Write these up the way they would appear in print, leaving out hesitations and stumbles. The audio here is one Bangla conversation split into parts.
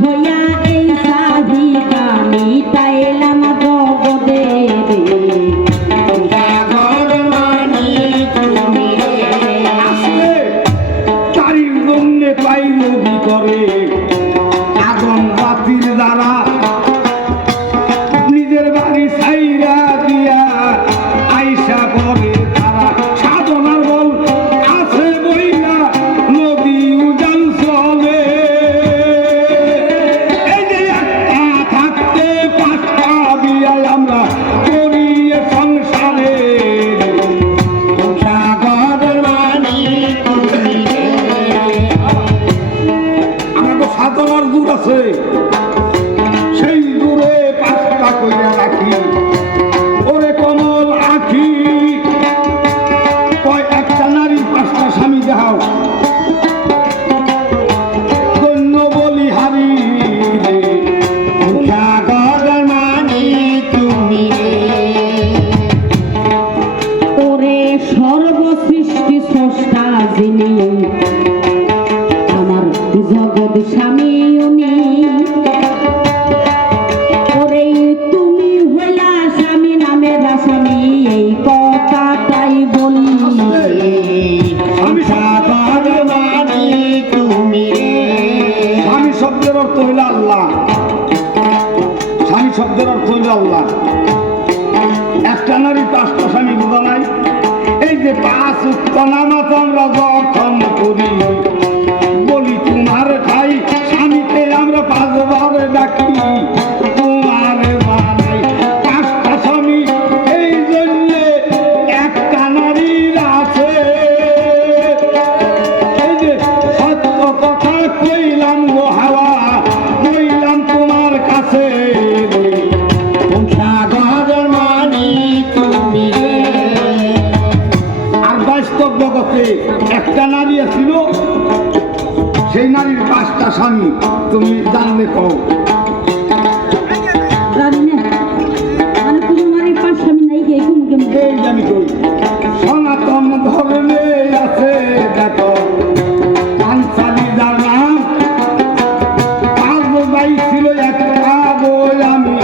হইয়া এই চাহিদা মিটাইলাম জগতে সাগর মানি তুমি আসলে তারির জন্যে পাইল কি করে আগুন বাতির দ্বারা নিজের বাড়ি ছাইরা দিয়া আইসা পরে তারা সাধনার বল আছে বইলা নদী উজান চলে এই যে একটা থাকতে পাঁচটা বিয়ায় আমরা করি এ সংসারে সাগর মানি তুমি আমাকে সাধনার দূর আছে সেই দূরে পাঁচটা কইরা রাখি ওরে কমল আখি কয় একটা নারী পাঁচটা স্বামী দেখাও ধন্য বলি হারি রে সাগর মানি তুমি ওরে সর্বসৃষ্টি স্রষ্টা যিনি আমার জগৎ স্বামী উনি ওরে তুমি হইলা স্বামী নামের স্বামী এই কথাটাই বলি আমি সাগর মানি তুমি স্বামী শব্দের অর্থ হইল আল্লাহ স্বামী শব্দের অর্থ হইল আল্লাহ একটা নারী পাঁচটা স্বামী বোঝা নাই এই যে পাঁচ উক্ত নামাজ আমরা যখন করি বলি তোমার খাই স্বামীকে আমরা পাঁচবার ডাকি তোমার বানাই পাঁচটা স্বামী এই জন্য একটা নারীর আছে এই যে সত্য কথা কইলাম গো হাওয়া কইলাম তোমার কাছে সাগর মানি তুমি আর বাস্তব জগতে একটা নারী ছিল সেই নারীর পাঁচটা স্বামী তুমি জানলে কও জানি না মানে কোনো নারীর পাঁচ স্বামী নাই গে কুমুকে এই জানি কই সনাতন ধর্মে আছে দেখো পাঞ্চালী যার নাম পাঁচ ভাই ছিল একটা বই আমি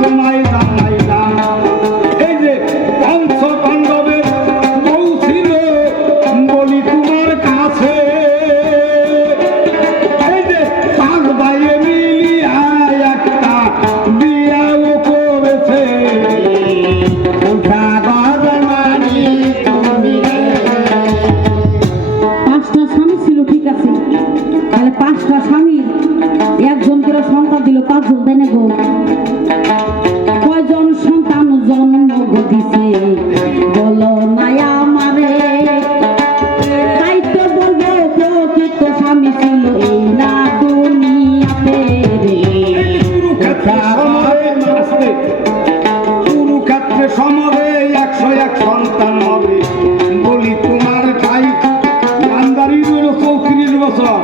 তোমায় জানাইলাম এই যে পঞ্চ পাণ্ডবের বউ ছিল বলি তোমার কাছে এই যে পাঁচ ভাইয়ে মিলিয়া একটা বিয়াও করেছে সাগর মানি তুমি পাঁচটা স্বামী ছিল ঠিক আছে তাহলে পাঁচটা স্বামীর একজন করে সন্তান দিল পাঁচজন দেয় না গো কয়জন সন্তান জন্ম দিছে বলো নাই আমারে তাই তো বলবো প্রকৃত স্বামী ছিল এই না দুনিয়াতে কুরুক্ষেত্রে সমরে 101 সন্তান হবে বলি তোমার ভাই গান্ধারী রইল 34 বছর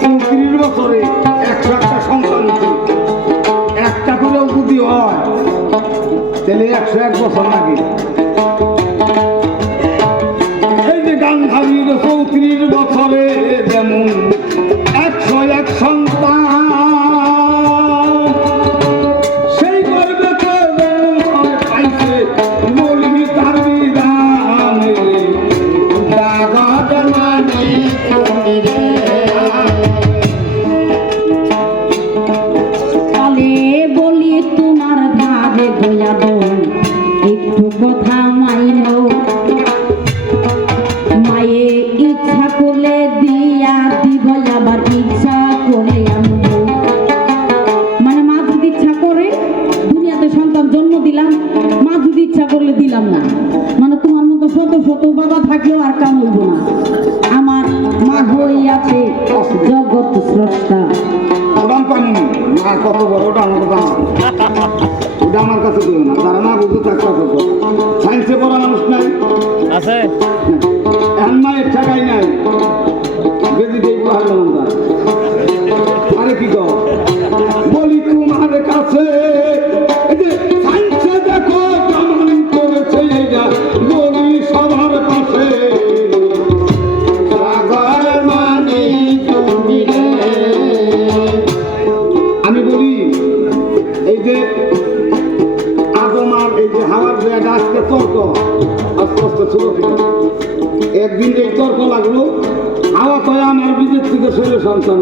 34 বছরে 101টা সন্তান হচ্ছে একটা করেও যদি হয় তাহলে 101 বছর লাগে এই যে গান্ধারীর 34 বছরে যেমন 101 সন্তান সেই গর্বেতে পাইছে বলি তার বিধানে সাগর মানি তুমি তাহলে বলি তোমার ধারে গোয়া বোন একটু কথা মাইনো মায়ে ইচ্ছা করলে দিয়া দিব আবার ইচ্ছা করে আনবো মানে মা যদি ইচ্ছা করে দুনিয়াতে সন্তান জন্ম দিলাম মা যদি ইচ্ছা করলে দিলাম না মানে তোমার মতো শত শত বাবা থাকলেও আর কাম হইব না আমার মা হইয়াছে জগৎ স্রষ্টা ওটা পানি না কত বড় ওটা আমার কথা ওটা আমার কাছে দিও না তারা না বুঝতে থাকতে সায়েন্সে পড়া মানুষ নাই আছে এখন মায়ের ঠেকাই নাই বেদি দিয়ে হারলাম আমরা আরে কি কর বলি তোমার কাছে এই যে সায়েন্সে দেখো প্রমাণ করেছে এইটা বলি সবার পাশে সাগর মানি তুমি তর্ক আস্তে আস্তে ছিল। একদিন এই তর্ক লাগলো, হাওয়া কয় আমার বীজের থেকে ছেলে সন্তান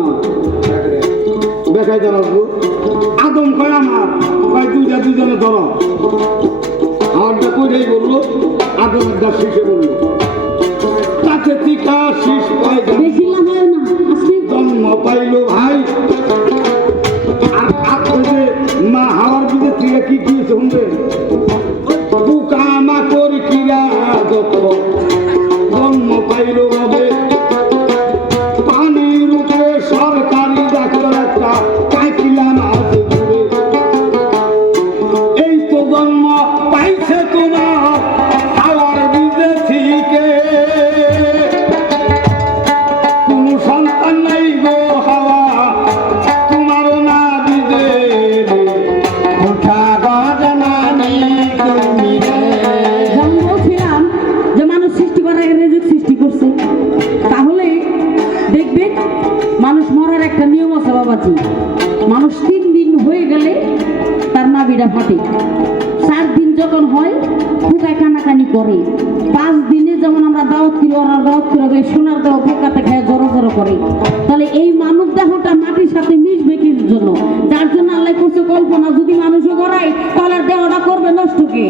দেখাইতে লাগবো। আদম কয় আমার, কয় দুজনে ধর। আমারটা কইটাই বললো, আদমেরটা শিখে বললো। তাতে টিকা শীষ পায় বেশি লাভ হয় না আসলে জন্ম পাইলো ভাই। আর আপনি যে মা হাওয়ার বীজের থেকে কি কি শুনবে, পোকা মাকড় কিরা যত জন্ম পাইল হবে। পানির উপরে সরকারি ডাক্তার একটা কাইকিলাম আছে ঘুরে। এই তো জন্ম পাইছে তোমার হাওয়ার বীজে থেকে। কোন সন্তান নাই গো হাওয়া তোমারও না বীজে। ওঠা গজনা নেই তুমি রে। যেমন বলছিলাম যে মানুষ সৃষ্টি করার আগে রেজেক সৃষ্টি করছে, তাহলে দেখবে মানুষ মরার একটা নিয়ম আছে বাবাজি। মানুষ 3 দিন হয়ে গেলে তার নাভিটা ফাটে, 4 দিন যখন হয় পোকায় কানাকানি করে, 5 দিনে যেমন আমরা দাওয়াত কিলো আর দাওয়াত কিলো সোনার দেওয়া পোকাতে খেয়ে জড়ো জড়ো করে। তাহলে এই মানব দেহটা মাটির সাথে মিশবে কির জন্য? যার জন্য আল্লাহ করছে কল্পনা, যদি মানুষও করায় তাহলে আর দেহটা করবে নষ্ট কে?